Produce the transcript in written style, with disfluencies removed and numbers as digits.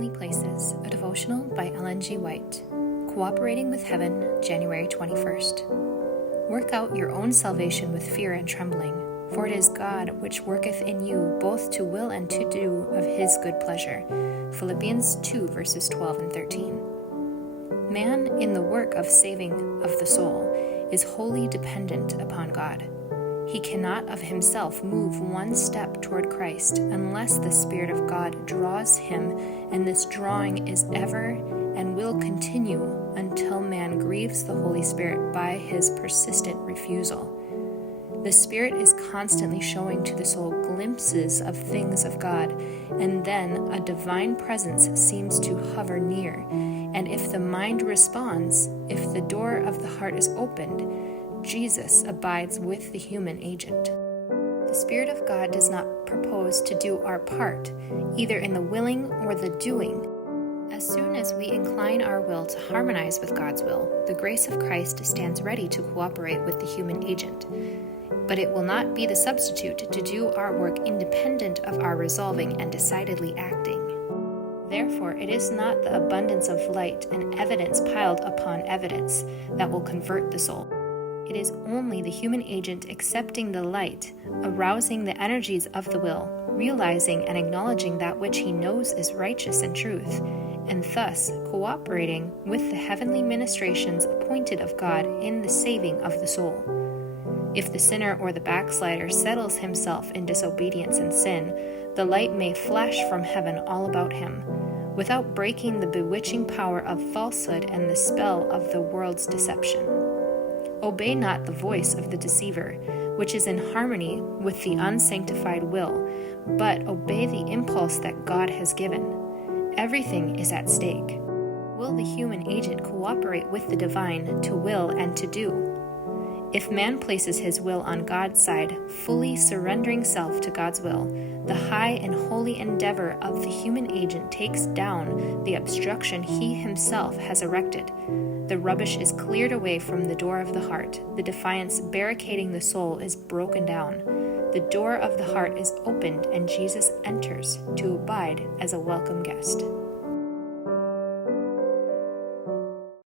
Heavenly Places, a devotional by Ellen G. White. Cooperating with Heaven, January 21st. Work out your own salvation with fear and trembling, for it is God which worketh in you both to will and to do of his good pleasure. Philippians 2 verses 12 and 13. Man, in the work of saving of the soul, is wholly dependent upon God. He cannot of himself move one step toward Christ unless the Spirit of God draws him, and this drawing is ever and will continue until man grieves the Holy Spirit by his persistent refusal. The Spirit is constantly showing to the soul glimpses of things of God, and then a divine presence seems to hover near. And if the mind responds, if the door of the heart is opened, Jesus abides with the human agent. The Spirit of God does not propose to do our part, either in the willing or the doing. As soon as we incline our will to harmonize with God's will, the grace of Christ stands ready to cooperate with the human agent. But it will not be the substitute to do our work independent of our resolving and decidedly acting. Therefore, it is not the abundance of light and evidence piled upon evidence that will convert the soul. It is only the human agent accepting the light, arousing the energies of the will, realizing and acknowledging that which he knows is righteous and truth, and thus cooperating with the heavenly ministrations appointed of God in the saving of the soul. If the sinner or the backslider settles himself in disobedience and sin, the light may flash from heaven all about him, without breaking the bewitching power of falsehood and the spell of the world's deception. Obey not the voice of the deceiver, which is in harmony with the unsanctified will, but obey the impulse that God has given. Everything is at stake. Will the human agent cooperate with the divine to will and to do? If man places his will on God's side, fully surrendering self to God's will, the high and holy endeavor of the human agent takes down the obstruction he himself has erected. The rubbish is cleared away from the door of the heart. The defiance barricading the soul is broken down. The door of the heart is opened, and Jesus enters to abide as a welcome guest.